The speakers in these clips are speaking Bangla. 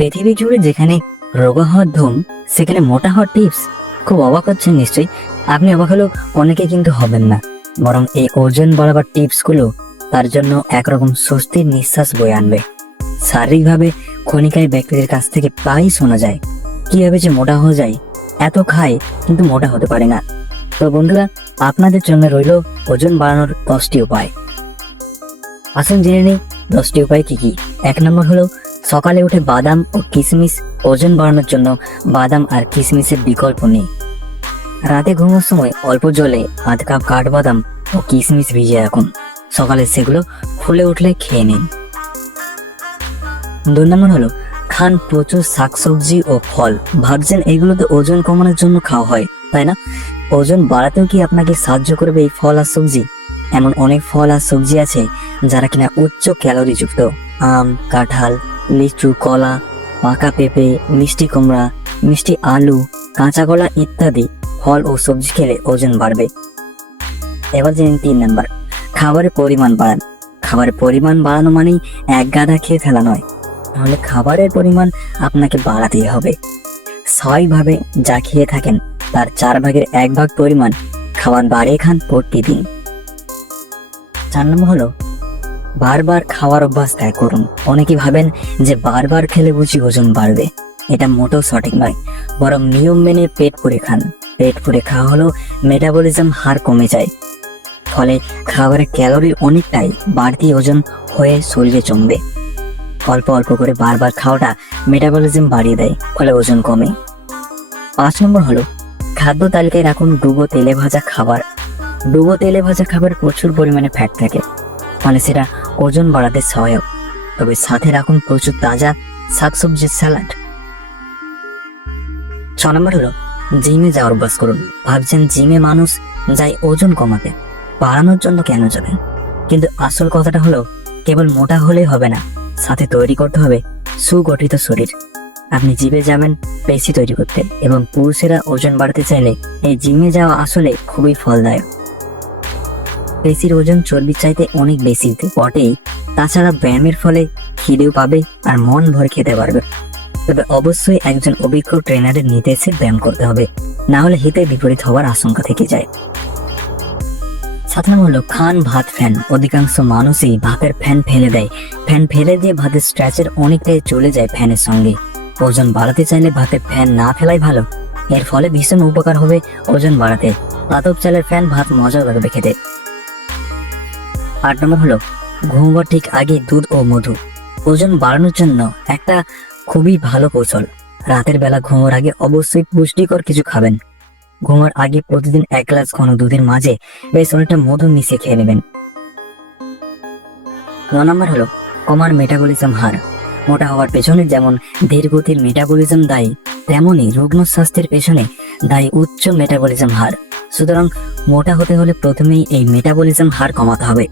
পৃথিবী জুড়ে যেখানে রোগা হওয়ার ধুম, সেখানে মোটা হওয়ার টিপস। খুব অবাক হচ্ছেন নিশ্চয়ই। আপনি অবাক হলেও অনেকে কিন্তু হবেন না, বরং এই ওজন বাড়াবার টিপসগুলো তার জন্য একরকম স্বস্তির নিঃশ্বাস বয়ে আনবে। শারীরিকভাবে ক্ষণিকায় ব্যক্তিদের কাছ থেকে প্রায়ই শোনা যায় কিভাবে যে মোটা হয়ে যায়, এত খায় কিন্তু মোটা হতে পারে না। তো বন্ধুরা, আপনাদের জন্য রইল ওজন বাড়ানোর 10টি উপায়। আসুন জেনে নেই 10টি উপায় কি কি। 1 নম্বর হলো সকালে উঠে বাদাম ও কিশমিশ। ওজন বাড়ানোর জন্য বাদাম আর কিশমিশের বিকল্প নেই। রাতে ঘুমানোর সময় অল্প জলে আধ কাপ কাঠবাদাম ও কিশমিশ ভিজিয়ে রাখুন। সকালে সেগুলো ফুলে উঠলে খেয়ে নিন। 2 নম্বর হলো খান প্রচুর শাকসবজি ও ফল। ভাবছেন এগুলোতে ওজন কমানোর জন্য খাওয়া হয়, তাই না? ওজন বাড়াতেও কি আপনাকে সাহায্য করবে এই ফল আর সবজি? এমন অনেক ফল আর সবজি আছে যারা কিনা উচ্চ ক্যালোরি যুক্ত। আম, কাঁঠাল, লিচু, কলা, পাকা পেঁপে, মিষ্টি কুমড়া, মিষ্টি আলু, কাঁচা কলা ইত্যাদি ফল ও সবজি খেলে ওজন বাড়বে। এবার জেনে 3 নাম্বার, খাবারের পরিমাণ বাড়ান। খাবারের পরিমাণ বাড়ানো মানেই এক গাদা খেয়ে ফেলা নয়, তাহলে খাবারের পরিমাণ আপনাকে বাড়াতেই হবে। স্বাভাবিকভাবে যা খেয়ে থাকেন তার 4 ভাগের 1 ভাগ পরিমাণ খাবার বাড়িয়ে খান প্রতিদিন। 4 নম্বর হলো বারবার খাওয়ার অভ্যাস ত্যাগ করুন। অনেকে ভাবেন যে বারবার খেলে বুঝি ওজন বাড়বে। এটা মোটেও সঠিক নয়, বরং নিয়ম মেনে পেট পুরে খান। পেট পুরে খাওয়া হলো মেটাবলিজম হার কমে যায়, ফলে খাবারের ক্যালোরি অনেকটাই বাড়তি ওজন হয়ে শরীরে জমবে। অল্প অল্প করে বারবার খাওয়াটা মেটাবলিজম বাড়িয়ে দেয়, ফলে ওজন কমে। 5 নম্বর হলো খাদ্য তালিকায় রাখুন ডুবো তেলে ভাজা খাবার। ডুবো তেলে ভাজা খাবার প্রচুর পরিমাণে ফ্যাট থাকে, ফলে সেটা ওজন বাড়াতে সহায়ক। তবে সাথে রাখুন প্রচুর তাজা শাকসবজির স্যালাড। 6 নম্বর হলো জিমে যাওয়ার অভ্যাস করুন। ভাবছেন জিমে মানুষ যায় ওজন কমাতে, বাড়ানোর জন্য কেন যাবেন? কিন্তু আসল কথাটা হলো কেবল মোটা হলেই হবে না, সাথে তৈরি করতে হবে সুগঠিত শরীর। আপনি জিমে যাবেন পেশি তৈরি করতে, এবং পুরুষেরা ওজন বাড়াতে চাইলে এই জিমে যাওয়া আসলে খুবই ফলদায়ক। পেশির ওজন চর্বির চাইতে অনেক বেশি বটেই, তাছাড়া ব্যায়ামের ফলে খিদেও পাবে আর মন ভরে খেতে পারবে। তবে অবশ্যই একজন অভিজ্ঞ ট্রেনারের নির্দেশে ব্যায়াম করতে হবে, না হলে হিতে বিপরীত হওয়ার আশঙ্কা থেকে যায়। 7 নম্বর হলো খান ভাত ফ্যান। অধিকাংশ মানুষই ভাতের ফ্যান ফেলে দেয়। ফ্যান ফেলে দিয়ে ভাতের স্ট্রেচের অনেকটাই চলে যায় ফ্যানের সঙ্গে। ওজন বাড়াতে চাইলে ভাতের ফ্যান না ফেলাই ভালো। এর ফলে ভীষণ উপকার হবে ওজন বাড়াতে। পাতপ চালের ফ্যান ভাত মজা লাগবে খেতে। 8 নম্বর হলো ঘুমোবার ঠিক আগে দুধ ও মধু। ওজন বাড়ানোর জন্য একটা খুবই ভালো কৌশল, রাতের বেলা ঘুমোর আগে অবশ্যই পুষ্টিকর কিছু খাবেন। ঘুমার আগে প্রতিদিন 1 গ্লাস ঘন দুধের মাঝে বেশ অনেকটা মধু মিশিয়ে খেয়ে নেবেন। 9 নম্বর হলো কমার মেটাবলিজম হার। মোটা হওয়ার পেছনে যেমন ধীর গতির মেটাবলিজম দায়ী, তেমনি রুগ্ন স্বাস্থ্যের পেছনে দায়ী উচ্চ মেটাবলিজম হার। সুতরাং মোটা হতে হলে প্রথমেই এই মেটাবলিজম হার কমাতে হবে।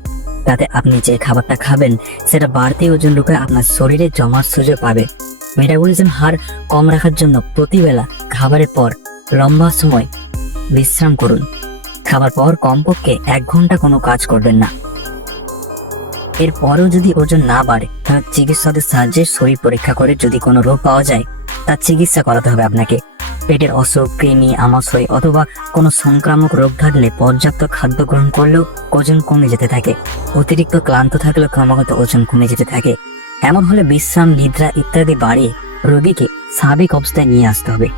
তাতে আপনি যে খাবারটা খাবেন সেটা বাড়তি ওজন রূপে আপনার শরীরে জমার সুযোগ পাবে। মেটাবলিজম হার কম রাখার জন্য প্রতিবেলা খাবারের পর লম্বা সময় বিশ্রাম করুন। খাবার পর কমপক্ষে 1 ঘন্টা কোনো কাজ করবেন না। এরপরেও যদি ওজন না বাড়ে, তাহলে চিকিৎসকদের সাহায্যে শরীর পরীক্ষা করে যদি কোনো রোগ পাওয়া যায় তার চিকিৎসা করাতে হবে আপনাকে। পেটের অসুখ, কৃমি, আমাশয় অথবা কোনো সংক্রামক রোগ থাকলে পর্যাপ্ত খাদ্য গ্রহণ করলেও ওজন কমে যেতে থাকে। অতিরিক্ত ক্লান্ত থাকলেও ক্রমাগত ওজন কমে যেতে থাকে। এমন হলে বিশ্রাম, নিদ্রা ইত্যাদি বাড়িয়ে রোগীকে স্বাভাবিক অবস্থায় নিয়ে আসতে হবে।